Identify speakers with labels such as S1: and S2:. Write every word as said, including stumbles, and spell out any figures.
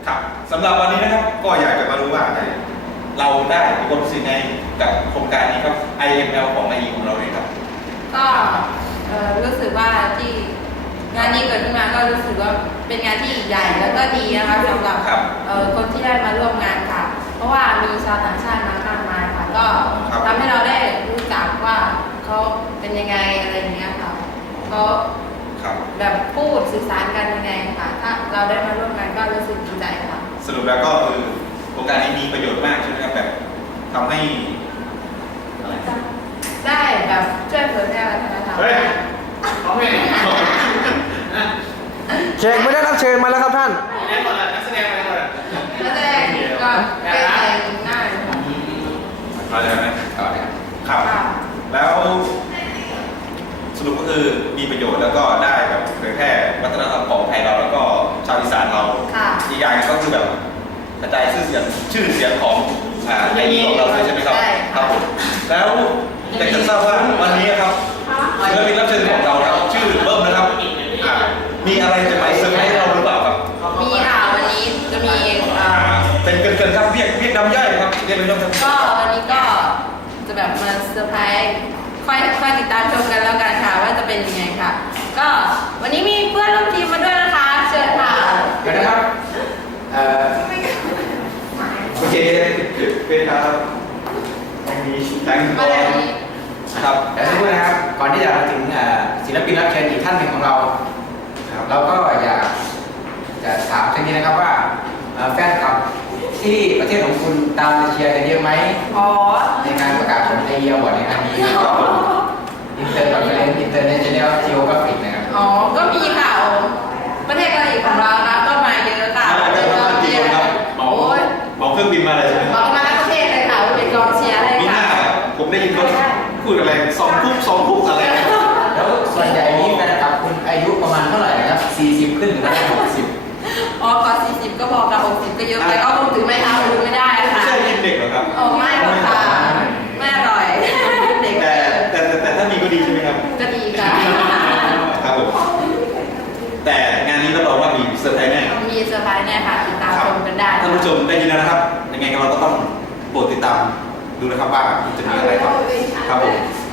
S1: ครับสำหรับวันนี้นะครับก็อยากจะมารู้ว่าเราได้ความรู้สึกไงกับโครงการนี้ครับ ไอ เอ็ม แอล ของ ไอ อี ของเราเนี่ยครับ
S2: ก็รู้สึกว่าที่งานนี้เกิดขึ้นมาก็รู้สึกว่าเป็นงานที่ใหญ่แล้วก็ดีนะคะสำหรับคนที่ได้มาร่วมงานค่ะเพราะว่ามีชาวต่างชาติมามากมายค่ะก็ทำให้เราได้รู้จักว่าเขาเป็นยังไงอะไรอย่างเงี้ยค่ะเขาแบบพูดสื่อสารกันยังไงค่ะถ้าเราได้มาร่วมงานก็รู้สึกดีใจค่ะ
S1: สรุปแล้วก็คือโครงการนี้มีประโยชน์มากใช่ไหมครับแบบทำให้
S2: ได้แบบช่วยเผยแพร่วัฒนธรรม
S3: เขาไม่
S4: แขกไม่ได้รับเชิญมาแล้วครับท่าน
S3: นักแสดงอะไรก่อน
S2: นักแสดงก็เป็นแต่งหน้าค่ะ
S1: มาเลยไหมครับแล้วสรุปก็คือมีประโยชน์แล้วก็ได้แบบเผยแพร่วัฒนธรรมของไทยเราแล้วก็ชาวอีสานเราอีกอย่างก็คือแบบกระจายชื่อเสียงชื่อเสียงของไออีของเราใช่ไหมครับครับผมแล้วอยากจะทราบว่าวันนี้ครับศิลปินรับเชิญของเราครับชื่อเบิ้มนะครับมีอะไรจะมาเซอร์ไพรส์เราหรือเปล่าครับ
S2: มีค่ะวันนี้จะมี
S1: เป็นเกินๆครับเรียกเรียกน้ำย่อยครับเรียกเป็นน้ำย่อย
S2: ก็วันนี้ก็จะแบบมาเซอร์ไพรส์ค่อยค่อยติดตามชมกันแล้วกันค่ะว่าจะเป็นยังไงค่ะก็วันนี้มีเพื่อนร่วมทีมมาด้วยนะคะเชิญค่ะ
S4: เดี๋ยวนะครับโอเคเป็นครับมีแตงโมครับแต่ทุกคนนะครับก่อนที่จะมาถึงศิลปินรับเชิญอีกท่านหนึ่งของเราเราก็อยากจะถามท่านนี้นะครับว่าแฟนคลับที่ประเทศของคุณตามเชียร์กันเยอะไหมในการประกาศผลไอเอียบอร์ดในครั้งนี้อินเตอร์คอนเฟอเรนซ์อินเตอร์เนชั่นแนลจีโอกราฟิกนะครับ
S2: อ๋อก็มีค่ะประเทศเกาหลีของเราครับก็มาเยอะค่ะ
S1: เป็นกองเชียร์ครับเหมาเหมาเครื่องบินมาเลยใช่ไหม
S2: เหมามาทั้งประเทศเลยค่ะเป็นกองเชียร์เลยค่ะ
S1: ผมได้ยินเขาพูดอะไรสองคุกสองคุกอะไร
S4: แล้วส่วนใหญ่นี้แฟนคลับคุณอายุประมาณเท่าไหร่นะครับสี่สิบขึ้นถึงหกสิบ
S2: อ๋อก่อนสี่สิบก็บอกกับหกสิบก็เยอะไปก็คงถือไม่เท่าดูไม่ได้ค่ะ
S1: ไม่ใช่กินเด็กหรอครับ
S2: โอ้ไม่หรอกค่ะไม่อร่อยเด็ก
S1: แต่แต่แต่ถ้ามีก็ดีใช่ไหมครับ
S2: ก็ดีค่ะ
S1: ครับผมแต่งานนี้เราบอกว่ามีเซอร์ไพรส์แน่
S2: มีเซอร์ไพรส์แน่ค่ะติดตามชมกันได้
S1: ท่านผู้ชมได้ยินแล้วนะครับยังไงเราก็ต้องโปรดติดตามดูนะครับว่าจะมีอะไรครับครับผม